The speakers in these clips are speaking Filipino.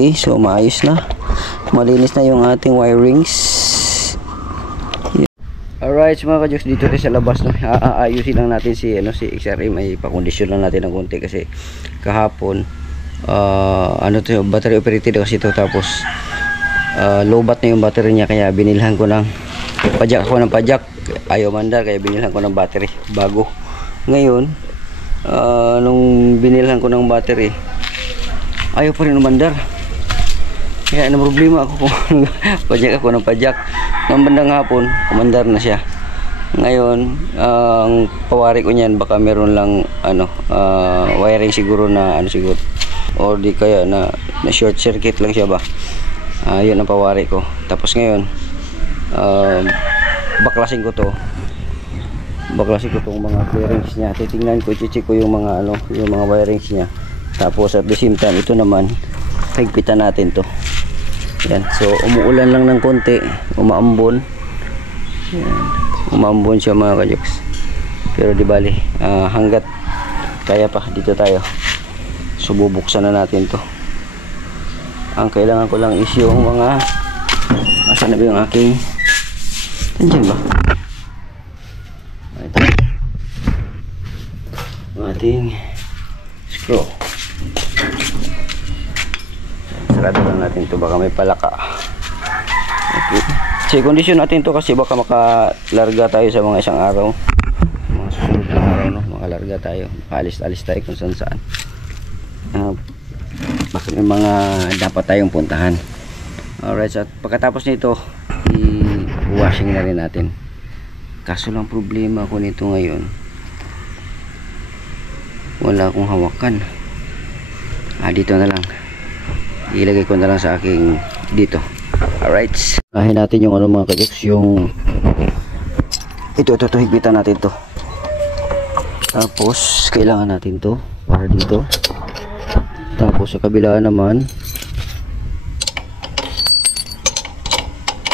Okay, so maayos na. Malinis na yung ating wirings. Alright, so mga kajoks, dito tayo sa labas, no? Aayusin lang natin si XRM, ay pakondisyon lang natin ng konti kasi kahapon battery operated kasi ito, tapos lowbat na yung battery niya, kaya binilhan ko ng pajak. Ayaw mandar, kaya binilhan ko ng battery bago. Ngayon, nung binilhan ko ng battery, ayaw pa rin umandar. Kaya na problema ako kung pajak ng bandang hapon, umandar na siya. Ngayon, ang pawari ko niyan, baka meron lang wiring siguro na siguro, or di kaya na short circuit lang siya ba. Yun ang pawari ko. Tapos ngayon, baklasin ko tong mga bearings niya. Titingnan ko, i-check ko yung mga yung mga wirings niya. Tapos at the same time, ito naman higpitan natin to. Yan. So umuulan lang ng konti, umaambon. Yan. Umaambon siya mga kajoks. Pero di bali, hanggat kaya pa, dito tayo. So bubuksan na natin to. Ang kailangan ko lang is yung mga, asan na ba yung aking, nandiyan ba? Ito, ating screw. Sarado lang natin to, baka may palaka. Okay, so condition natin to kasi baka makalarga tayo sa mga isang araw, mga susunod na araw, no? Makalarga tayo, alis tayo kung saan. Baka may mga dapat tayong puntahan. Alright, so pagkatapos nito, i-washing na rin natin. Kaso lang problema ko nito ngayon, wala akong hawakan. Dito na lang, ilagay ko na lang sa aking dito. Alright, kahin natin yung mga kajoks, yung ito higpitan natin to. Tapos kailangan natin to para dito. Tapos sa kabila naman,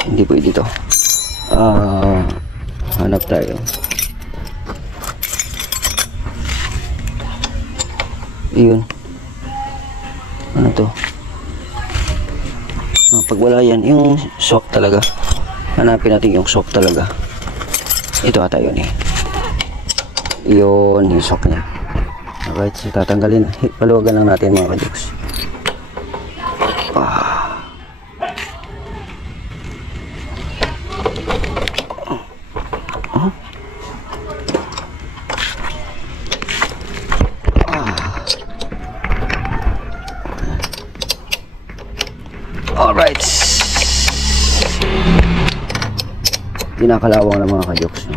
hindi pwede dito. Hanap tayo. Iyon. Ano to? Pag wala yan, yung sock talaga. Hanapin natin yung sock talaga. Ito ata yun eh. Iyon, yung sock niya. Alright, so tatanggalin. Paluwagan lang natin mga kajoks. Alright, kinakalawang ng mga kajoks, no?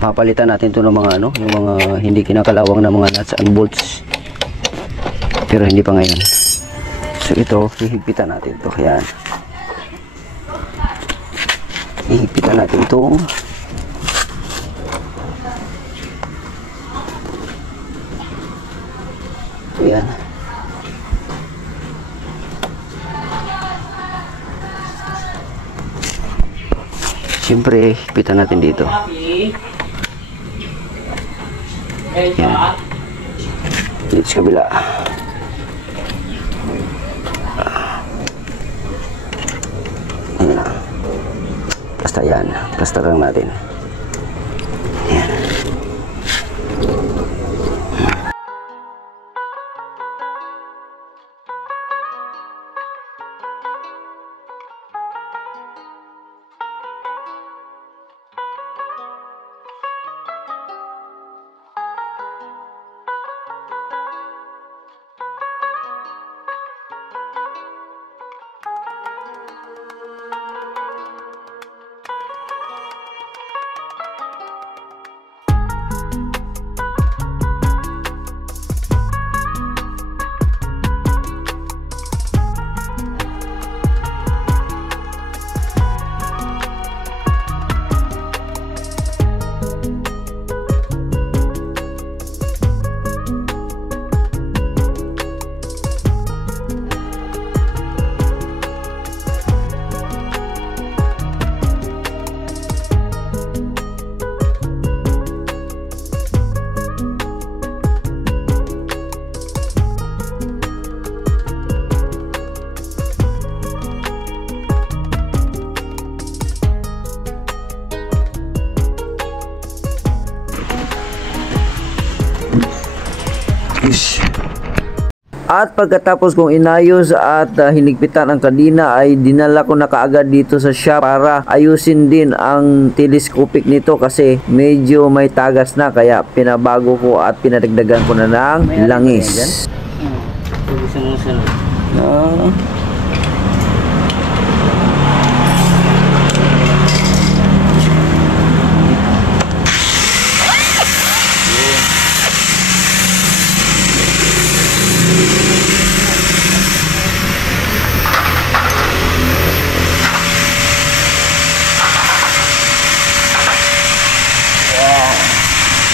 Papalitan natin ito ng mga yung mga hindi kinakalawang na mga nuts and bolts, pero hindi pa ngayon. So ito, hihigpitan natin ito. Yan, hihigpitan natin ito. Yan. Siyempre, higpitan natin dito. Yan. Dito sa kabila. Yan. Basta yan. Basta lang natin. Yan. At pagkatapos kong inayos at hinigpitan ang kadena ay dinala ko na kaagad dito sa shop para ayusin din ang telescopic nito kasi medyo may tagas na, kaya pinabago ko at pinadagdagan ko na ng langis.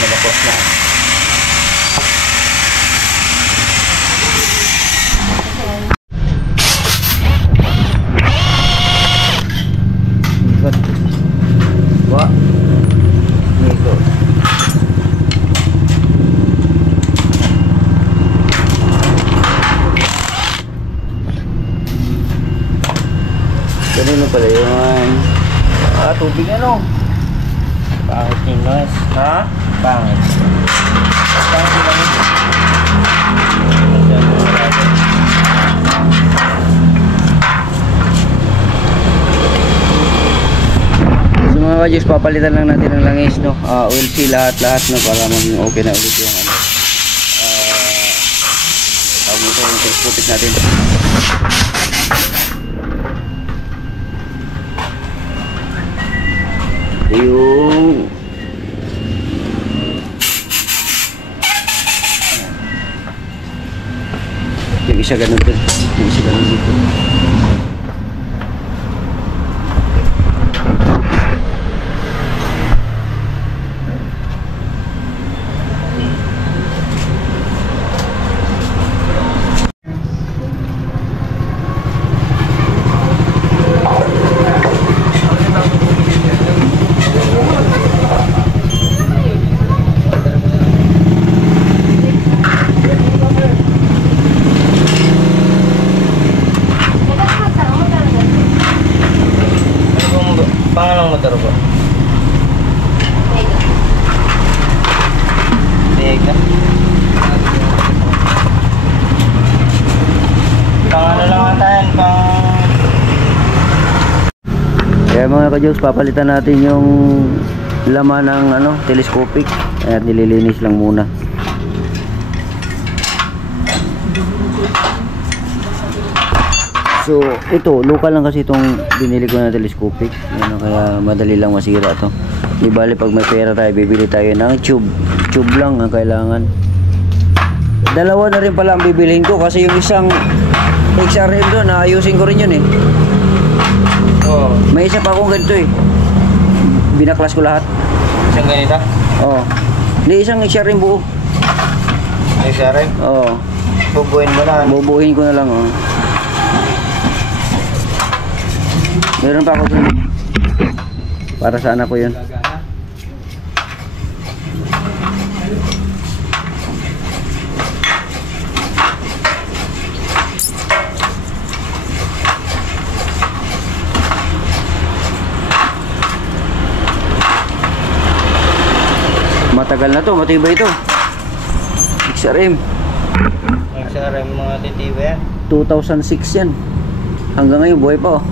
Nalapos na. Wah, nito. Ganun na pala yun. Tubig ano? Pangit yung noise. Ha? Pangit. Pangit yung noise. So mga kadyos, papalitan lang natin ng langis, no? Oil seal lahat no? Para maging okay na ulit yung ano. Tawag nito yung telescopic natin. Yung isa ganun din, yung isa ganun dito. Pangalang motor po? Teka. Pangalan lang natin, Kaya mga ka-jokes, papalitan natin yung laman ng ano, telescopic. At nililinis lang muna. So ito, local lang kasi itong binili ko na telescopic, ano, kaya madali lang masira to. Di bali pag may pera tayo, bibili tayo ng tube lang ang kailangan. Dalawa na rin pala ang bibilihin ko kasi yung isang XRM doon, ayusin ko rin yun eh. May isa pa akong ganito eh, binaklas ko lahat. Isang ganito? Oo. Hindi, isang XRM buo. XRM? Oo. Bubuhin mo na? Bubuhin ko na lang, oh. Meron pa ako dun. Para sa anak ko yun. Matagal na to, matibay ito. XRM. XRM mga titibay yan. 2006 yan. Hanggang ngayon buhay pa, oh.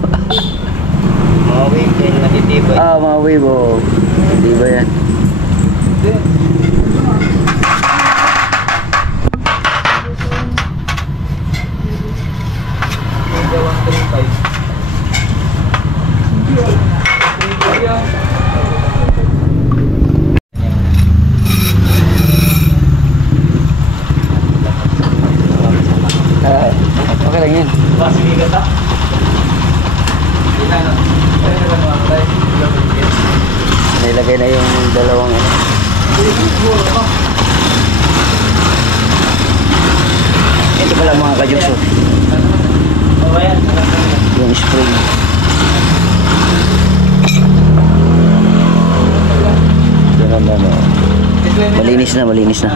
Mga wave din, matitibay. Mga wave, oh. Matibay yan. Okay lang yun. Nilagay na yung dalawang ano. Ito pala mga kajukso, yung spring. Yan naman, oh. Malinis na, malinis na.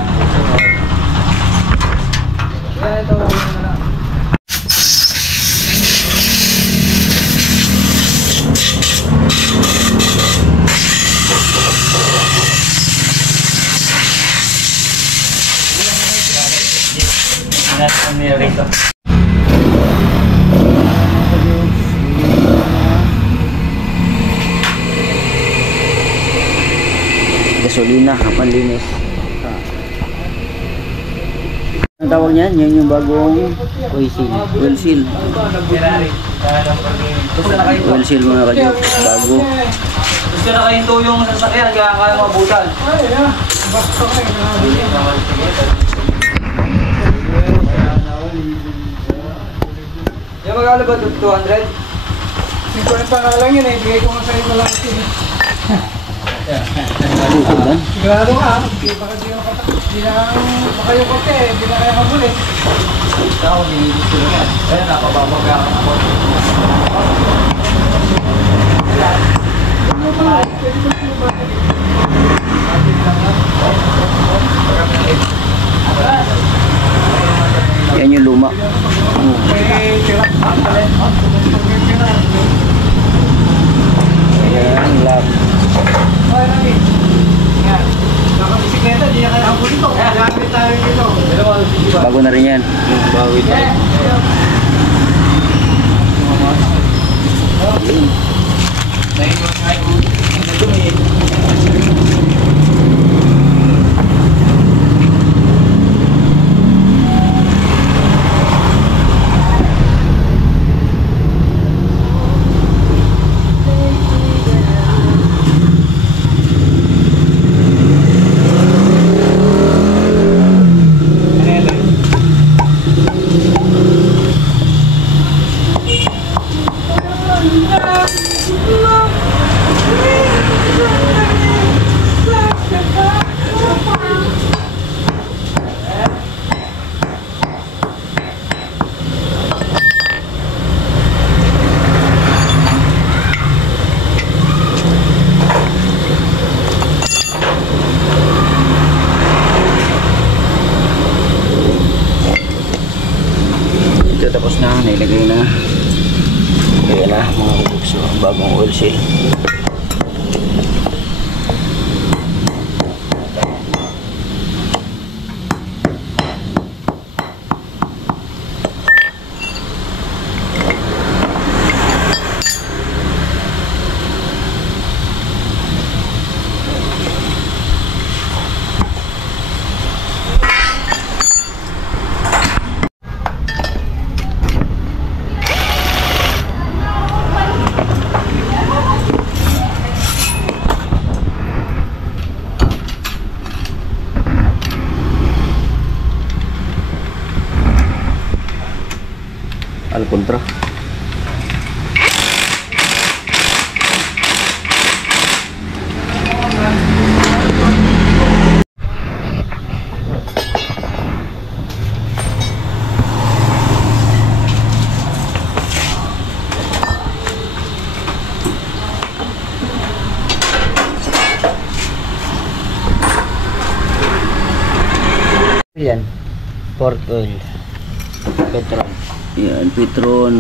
kadina, panlinis. Ang tawag niyan, yan yung bagong oil seal. Oil seal. Oil seal mga ka-jokes, bago. Gusto na kayo yung sasakyan, kaya kaya mabutan. Yung magkano ba 200? 50 na lang yun eh, bigay ko nga sa'yo na lang ito. Sigurado ka, baka di na baka yung kote, di na kaya mabulit. Ito ako, nilibis ko naman. Kaya napababaga ako. Yan yung luma. Ayan, lab. Nakabisikleta, di na kaya mabulit ito. Gamit tayo dito. Bago na rin yan. Bago ito. Tapos na, nilagay na. Kaya na mga kabukso, bagong oil seal. Al kontra. Yan. Port oil. Petrol. Yan, Petron.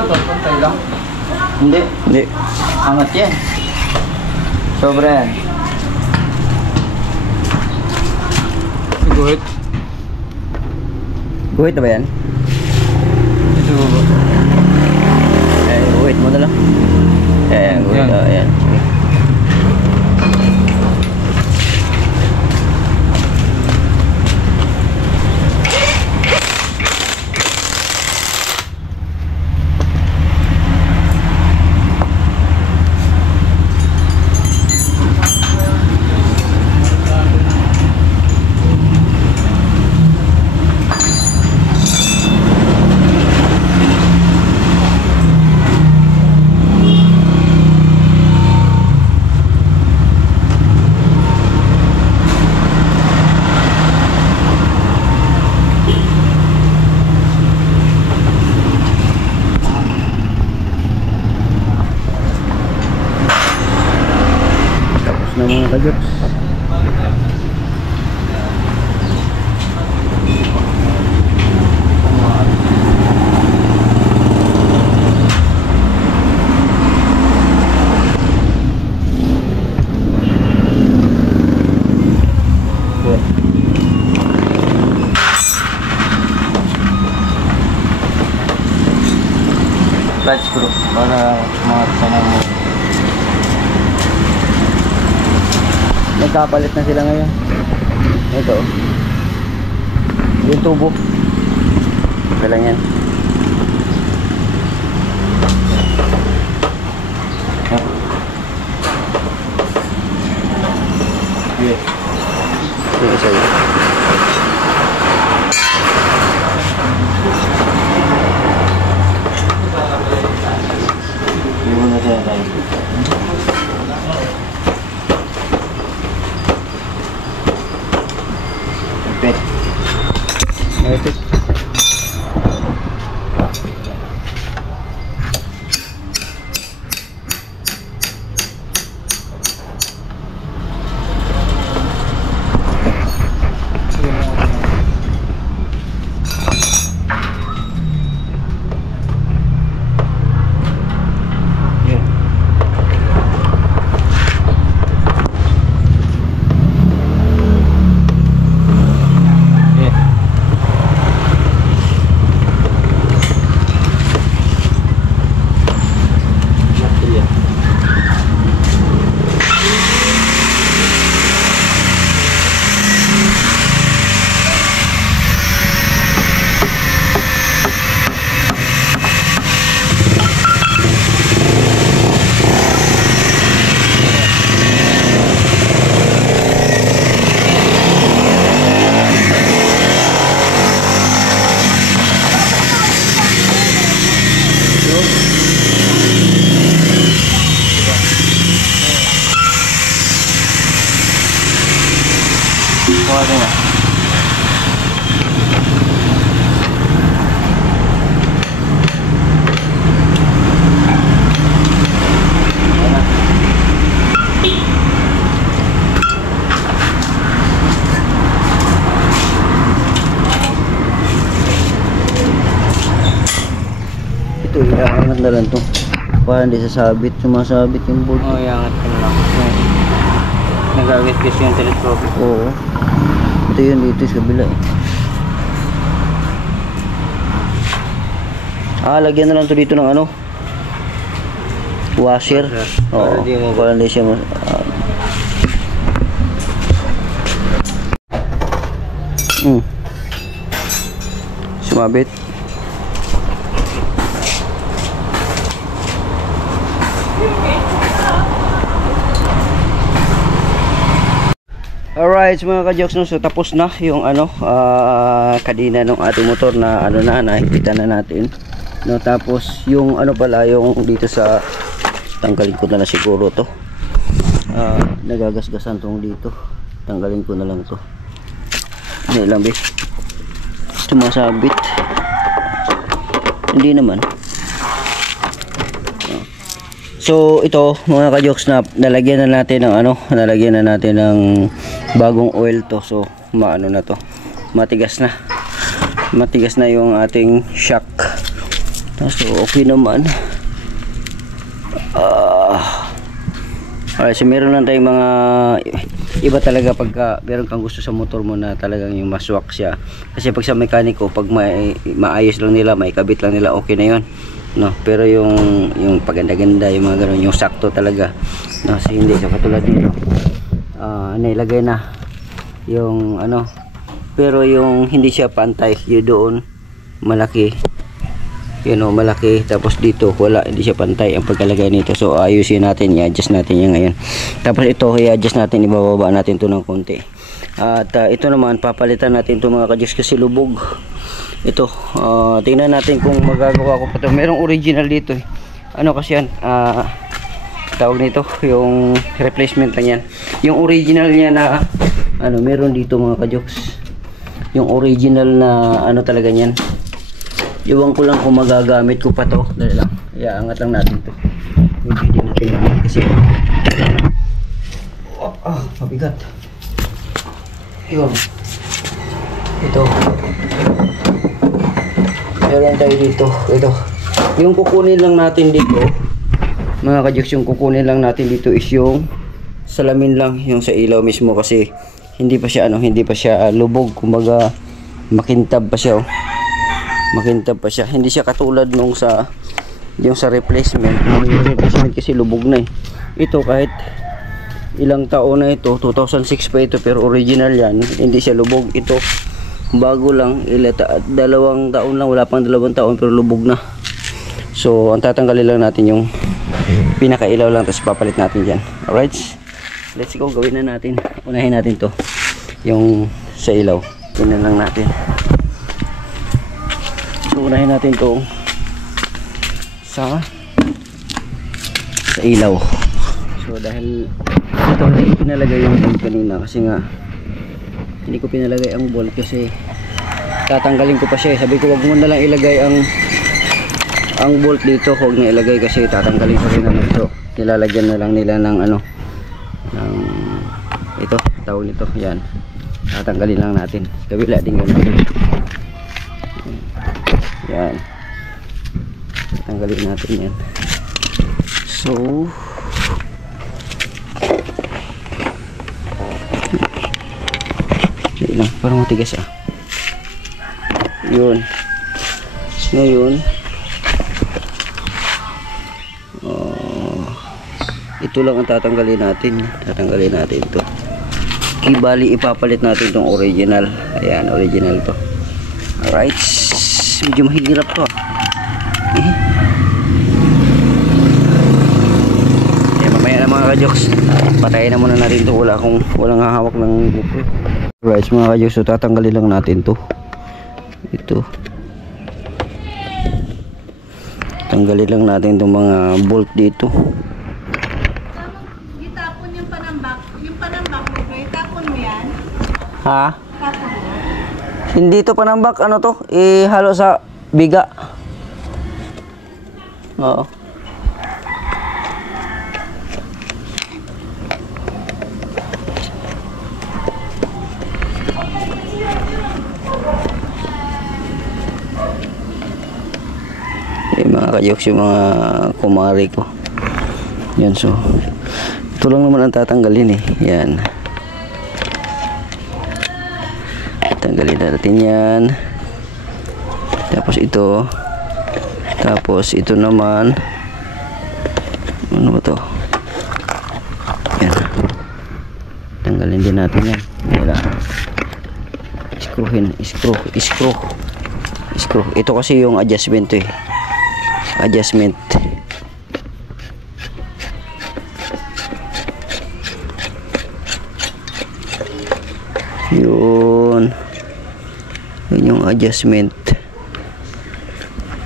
ba to? Pantay lang? Hindi. Angat yan. Sobra yan. Guhit. Guhit na ba yan? Ito ba? Guhit mo na lang. Guhit. Yan. Ayan. Na mga kajoks. Clutch screw para makasama mo. Nagkapalit na sila ngayon. Ito. Yung tubo. Wala yan. Yeah. Sige sa'yo. Hindi mo na siya tayo. Pet. Ito. Kuha na. Ito, iangat na lang to. Para hindi sasabit, sumasabit yung bolt. Oo, iangat ka na lang. Nagagit kasi yung telescopic. Oo. Ito yun, dito sa kabila eh. Lagyan na lang to dito ng ano, washer. Oo, para hindi siya sumabit. Alright, mga ka-jokes, no? So tapos na yung ano, kadina ng ating motor na ano na, nakikita na natin. No, tapos yung ano pala, yung dito sa tanggalin ko na lang siguro to. Nagagasgasan tong dito. Tanggalin ko na lang to. Hindi lang be. Sumasabit. Hindi naman. So ito mga ka-jokes, na nalagyan na natin ng ano, nalagyan na natin ng bagong oil to. So maano na to, matigas na yung ating shock. So okay naman. Alright, so meron lang tayong mga iba talaga pagka meron kang gusto sa motor mo na talagang yung maswak siya. Kasi pag sa mekaniko, pag maayos lang nila, may kabit lang nila, okay na yun, no? Pero yung paganda-ganda, yung mga ganun, yung sakto talaga, no? Kasi hindi, so katulad nito, nailagay na yung ano, pero yung hindi siya pantay, yun doon malaki, yun o, malaki, tapos dito wala, hindi siya pantay ang pagkalagay nito. So ayusin natin, i-adjust natin yan ngayon. Tapos ito, i-adjust natin, ibababa natin to ng konti. At ito naman, papalitan natin to mga kadyos kasi lubog ito. Tingnan natin kung magagawa ko pa to. Merong original dito eh. Ano kasi yan, tawag nito, yung replacement lang yan. Yung original niya na ano, meron dito mga kadyos, yung original na ano talaga yan. Iwan ko lang kung magagamit ko pa to. Dali lang, iaangat lang natin to. Hindi natin naman kasi mabigat. Yun, ito meron tayo dito. Ito yung kukunin lang natin dito mga kadyos, yung kukunin lang natin dito is yung salamin lang, yung sa ilaw mismo, kasi hindi pa siya ano, hindi pa siya lubog, kumbaga makintab pa siya, oh. Makintab pa siya, hindi siya katulad nung sa yung sa replacement. Yung replacement kasi lubog na eh. Ito kahit ilang taon na ito, 2006 pa ito, pero original yan, hindi siya lubog. Ito bago lang, 2 taon lang, wala pang 2 taon pero lubog na. So ang tatanggalin lang natin yung pinakailaw lang, tapos papalit natin dyan. Alright, let's go, gawin na natin. Unahin natin to, yung sa ilaw, tingnan lang natin. So unahin natin to sa ilaw. So dahil ito hindi ko pinalagay yung bolt kanina, kasi nga hindi ko pinalagay ang bolt kasi tatanggalin ko pa siya. Sabi ko wag mo na lang ilagay ang bolt dito, huwag na ilagay kasi tatanggalin ko rin naman. So nilalagyan na lang nila ng ano, ng ito, tawag nito, yan, tatanggalin lang natin. Kabila din ganun. Yan, tatanggalin natin yan. So hindi lang, parang matigas yun. Ngayon ito lang ang tatanggalin natin. Tatanggalin natin ito. Bali ipapalit natin itong original. Ayan, original to. Alright, medyo mahirap to. Ayan, mamaya na mga kajoks, patayin na muna natin to. Walang hahawak ng GoPro. Alright mga kajoks, so tatanggalin lang natin to. Ito, tanggalin lang natin itong mga bolt dito. Itapon yung panambak mo, itapon mo yan. Ha? Tapon mo. Hindi to panambak, ano to? Ihalo sa biga. Oo. Mga kajoks, yung mga kumari ko yan. So ito lang naman ang tatanggalin eh. Yan, tanggalin natin yan. Tapos ito naman, ano ba to, yan, tanggalin din natin yan. Wala, screw. Ito kasi yung adjustment to eh. Adjustment. Yun yung adjustment.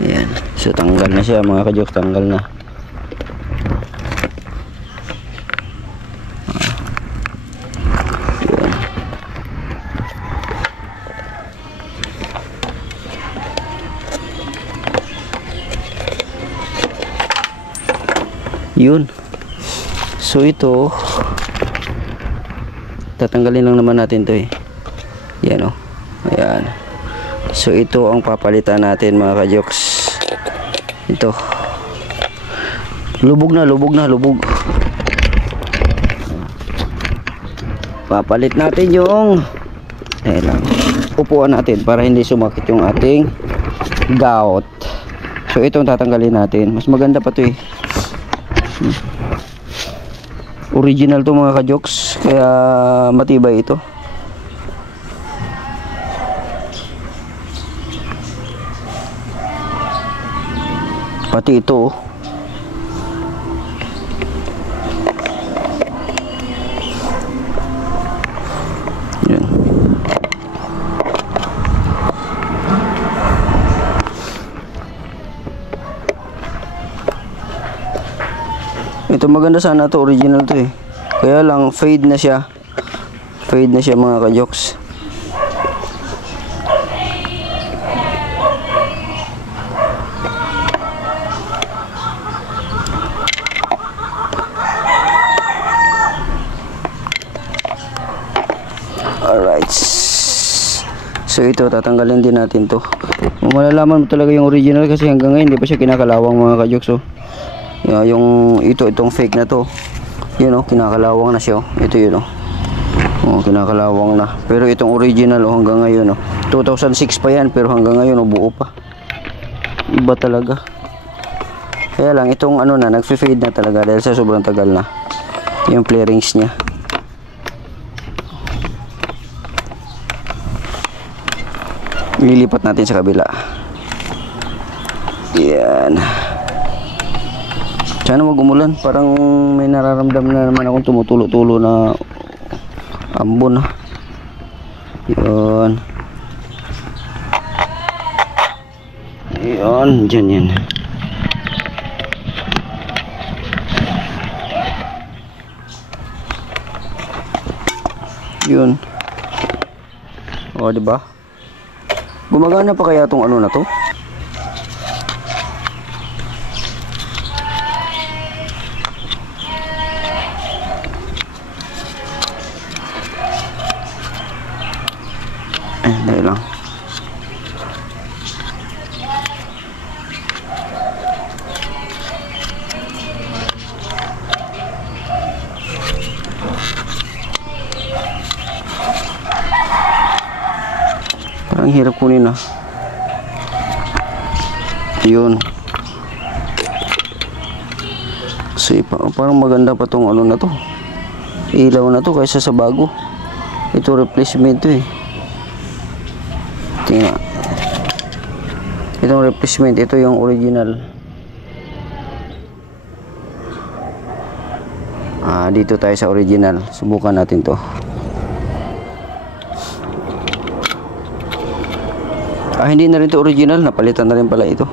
Ayan. So tanggal na siya mga kajoks, tanggal na. Yun. So ito tatanggalin lang naman natin to eh. Yan o. Ayan. So ito ang papalitan natin mga kajoks. Ito. Lubog na. Papalit natin yung upuan natin para hindi sumakit yung ating gout. So itong tatanggalin natin. Mas maganda pa to eh. Original to mga kajoks, kaya matibay ito. Pati ito oh. Yan. Ito maganda sana to, original to eh. Kaya lang fade na siya. Fade na siya mga kajoks. Alright. So ito, tatanggalin din natin to. Malalaman mo talaga yung original kasi hanggang ngayon hindi pa siya kinakalawang mga kajoks oh. Yung itong fake na to. Yun oh, kinakalawang na siya oh. Ito yun oh. Oh, kinakalawang na. Pero itong original oh, hanggang ngayon oh. 2006 pa yan pero hanggang ngayon oh, buo pa. Iba talaga. Kaya lang itong ano na, nagfe-fade na talaga dahil sa sobrang tagal na. Yung play rings niya. Lilipat natin sa kabila. Yan. Sana wag umulan. Parang may nararamdaman na naman akong tumutulo-tulo na ambon. Yun. Yun. Diyan yan. Yun. O, diba? Gumagana pa kaya tong ano na to? Dahil lang. Parang hirap kunin ah. Yun. So, parang maganda pa tong ano na to. Ilaw na to kaysa sa bago. Ito replacement to eh. Tingnan. Itong replacement, ito yung original. Dito tayo sa original. Subukan natin to. Hindi na rin to original, napalitan na rin pala ito.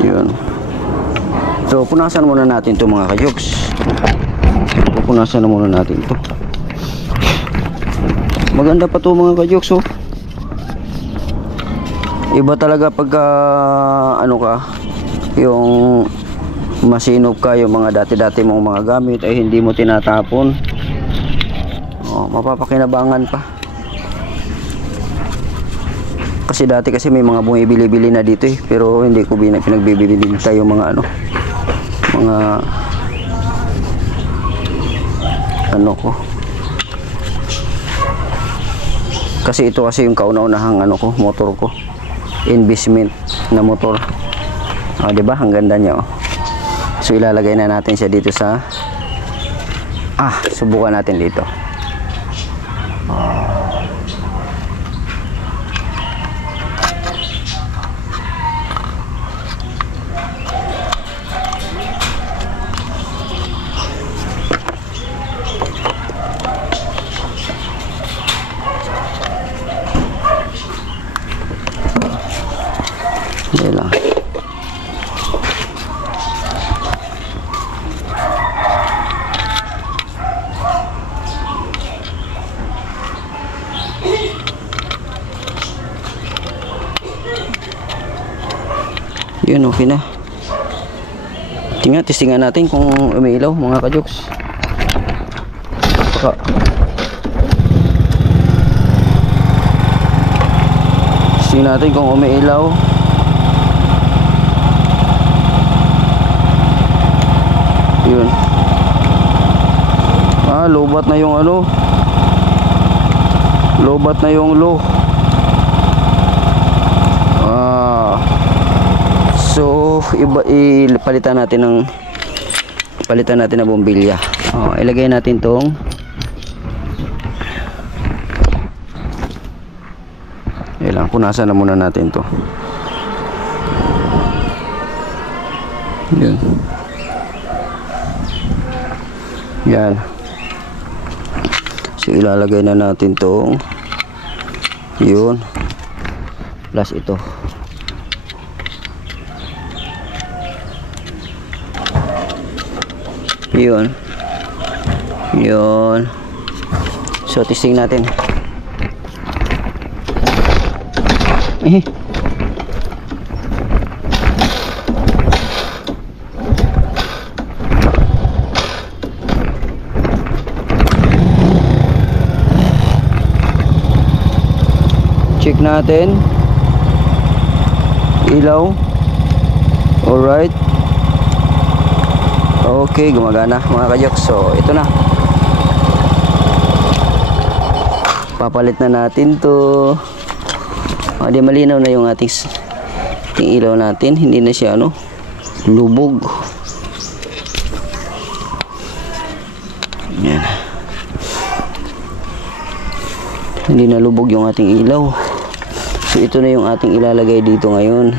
Yun. So, punasan muna natin to mga kajoks. Pupunasan na muna natin to. Maganda pa to mga kajoks oh. Iba talaga pagka ano ka, yung masinop ka, yung mga dati-dati mong mga gamit ay hindi mo tinatapon. Oh, mapapakinabangan pa. Kasi dati kasi may mga bumibili-bili na dito eh, pero hindi ko pinagbibili tayo mga ano, mga ano ko. Kasi ito kasi yung kauna-unahang ano ko, motor ko. Investment na motor. Oh, 'di ba? Ang ganda niya oh. So ilalagay na natin siya dito sa subukan natin dito. Lang. Yun, okay na. Testingan natin kung umiilaw mga kajoks. Testingin natin kung umiilaw. Yun. Lobat na yung ano. Lobat na yung low. So palitan natin ng bombilya. Ilagay natin tong punasan na muna natin to. Yun. Yan. So ilalagay na natin tong yun plus ito. Yun. So testing natin. Check natin ilaw. Alright, okay, gumagana mga kajoks. So ito na, papalit na natin to. Di malinaw na yung ating ilaw natin, hindi na siya lubog. Yan, hindi na lubog yung ating ilaw. So ito na yung ating ilalagay dito ngayon.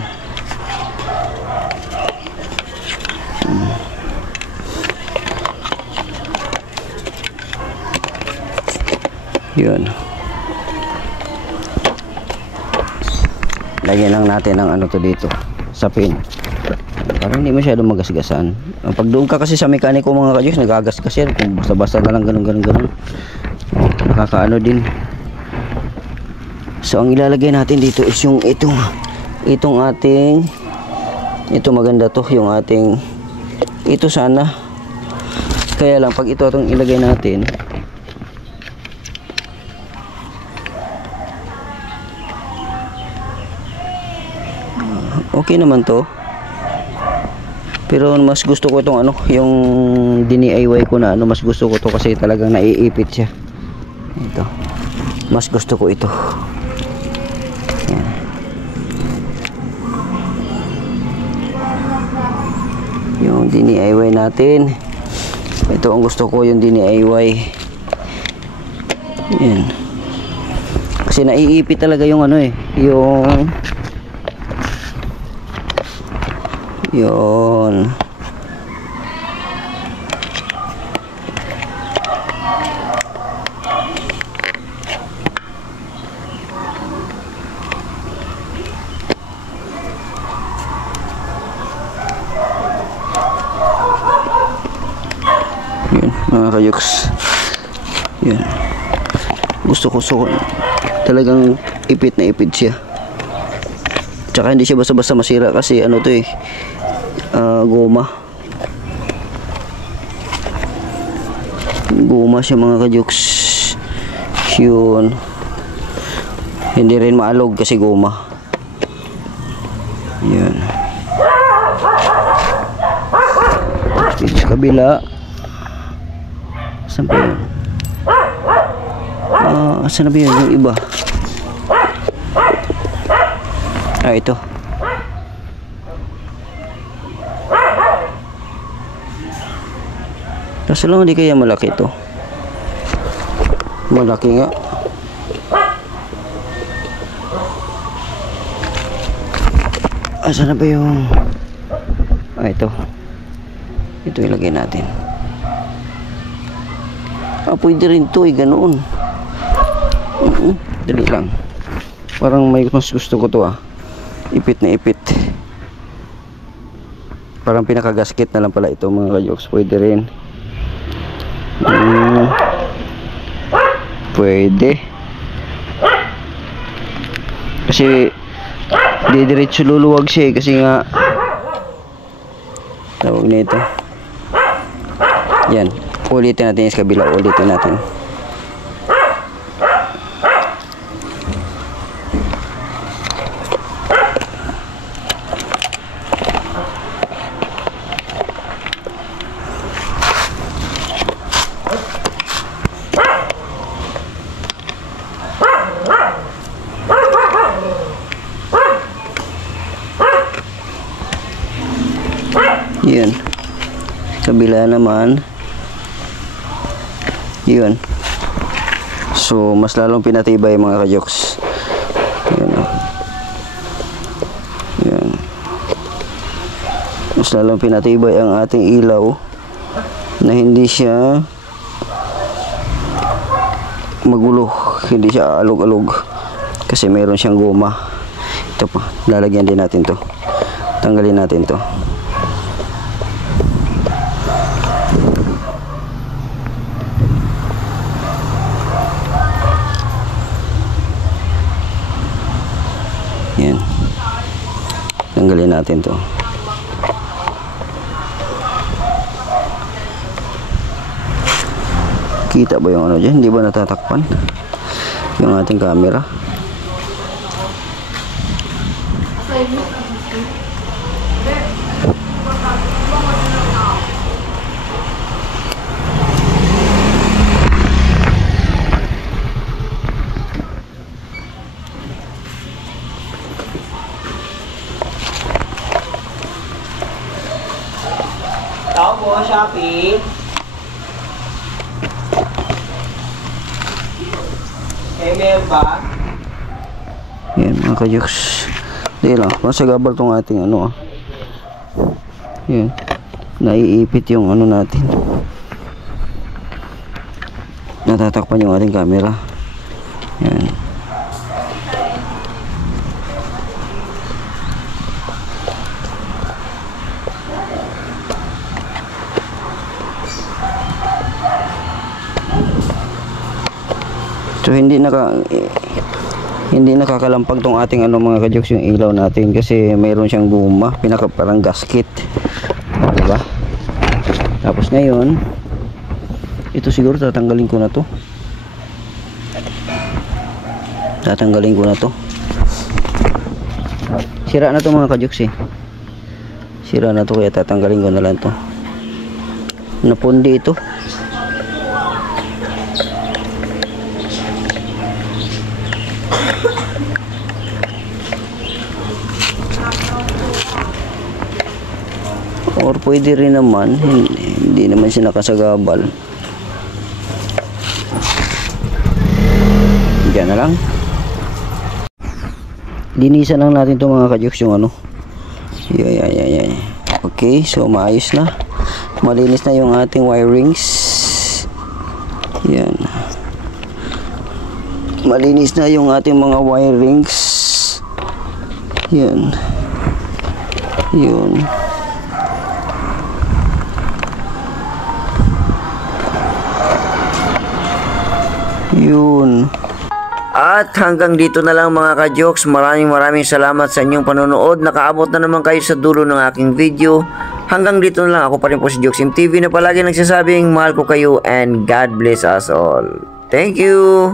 Yun. Lagyan lang natin ang to dito sa pin. Parang hindi masyadong magasgasan. Pag doon ka kasi sa mekaniko mga kadyos, nagagasgas yan. Kung basta-basta na lang ganun. Nakakaano din. So ang ilalagay natin dito is yung itong ating, ito maganda to, yung ating, ito sana. Kaya lang pag ito itong ilagay natin, okay naman to. Pero mas gusto ko itong yung DIY ko na mas gusto ko to kasi talagang naiipit siya. Ito. Mas gusto ko ito. Yan. Yung DIY natin. Ito ang gusto ko, yung DIY. Yan. Kasi naiipit talaga yung yung yun. Yun mga kayoks. Yan. Gusto ko talagang ipit na ipit siya. Tsaka hindi siya basta-basta masira kasi to goma siya mga kajoks. Yun. Hindi rin maalog kasi goma. Yan. Dito sa kabila. Saan pa yun? Saan na ba yun? Yung iba. Ito. Kaso lang hindi kaya malaki ito. Malaki nga. Saan na ba yung ito. Ito ilagay natin. Pwede rin ito ganoon. Dali lang. Parang mas gusto ko to ipit na ipit. Parang pinakagasket na lang pala ito mga kajoks. Pwede rin. Pwede. Kasi didiretso luluwag siya kasi nga tawag nito. Yan. Ulitin natin sa kabila. Ulitin natin. Yun. Kabila naman. Yun. So, mas lalong pinatibay mga kajoks. Yun. Yun. Mas lalong pinatibay ang ating ilaw na hindi siya magulo, hindi siya alog-alog kasi meron siyang goma. Ito po, lalagyan din natin to, tanggalin natin to. Yan, tanggalin natin to. Kita ba yung ano dyan? Hindi ba natatakpan yung ating camera? Tao po, Shopee. Email ba? Yan mga kajoks. Hindi lang, masagabal tong ating ano. Yan, naiipit yung ano natin. Natatakpan yung ating camera. Yan. So hindi nakakalampag tong ating ano mga kajoks, yung ilaw natin kasi mayroon siyang guma, parang gasket. Diba? Tapos ngayon, ito siguro tatanggalin ko na to. Sira na to mga kajoks eh. Sira na to kaya tatanggalin ko na lang to. Napundi ito. Or pwede rin naman, hindi naman siya nakasagabal. Diyan na lang. Linisan lang natin itong mga kajoks yung ano. Yan. Okay, so maayos na. Malinis na yung ating wirings. Yan. Malinis na yung ating mga wirings. Yan. Yun. Yun. At hanggang dito na lang mga ka-jokes. Maraming salamat sa inyong panonood. Nakaabot na naman kayo sa dulo ng aking video. Hanggang dito na lang. Ako pa rin po si Joksim TV na palagi nagsasabing mahal ko kayo and God bless us all. Thank you.